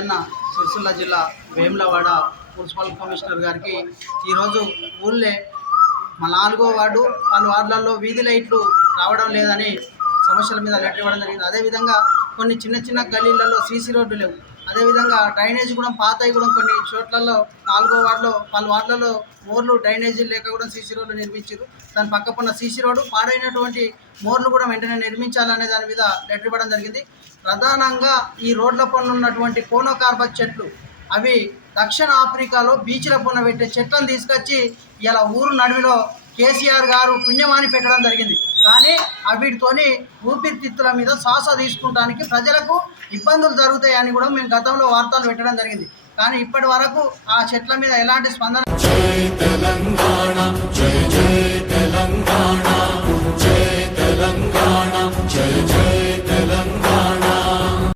రాజన్న సిరిసిల్ల జిల్లా Vemulawada municipal commissioner గారికి ఈరోజు ఊళ్ళే మా 4వ వార్డు పలు వార్డులలో వీధి లైట్లు రావడం లేదని సమస్యల మీద లెటర్ ఇవ్వడం జరిగింది. అదేవిధంగా కొన్ని చిన్న చిన్న గల్లీలలో సీసీ రోడ్లు లేవు. అదేవిధంగా డ్రైనేజ్ కూడా పాతవి కూడా కొన్ని చోట్లలో 4వ వార్డులో పలు వార్డులలో మోర్లు డ్రైనేజీ లేక కూడా సీసీ రోడ్లు నిర్మించారు. దాని పక్కన సీసీ రోడ్డు పాడైనటువంటి మోర్లు కూడా వెంటనే నిర్మించాలనే దాని మీద లెటర్ ఇవ్వడం జరిగింది. ప్రధానంగా ఈ రోడ్ల పనులు ఉన్నటువంటి కోనోకార్బస్ చెట్లు అవి దక్షిణ ఆఫ్రికాలో బీచ్ల పైన పెట్టే చెట్లను తీసుకొచ్చి ఇలా ఊరు నడువిలో కేసీఆర్ గారు పుణ్యమాని పెట్టడం జరిగింది. కానీ వీటితోని ఊపిరితిత్తుల మీద శ్వాస తీసుకుంటానికి ప్రజలకు ఇబ్బందులు జరుగుతాయని కూడా మేము గతంలో వార్తలు పెట్టడం జరిగింది. కానీ ఇప్పటి వరకు ఆ చెట్ల మీద ఎలాంటి స్పందన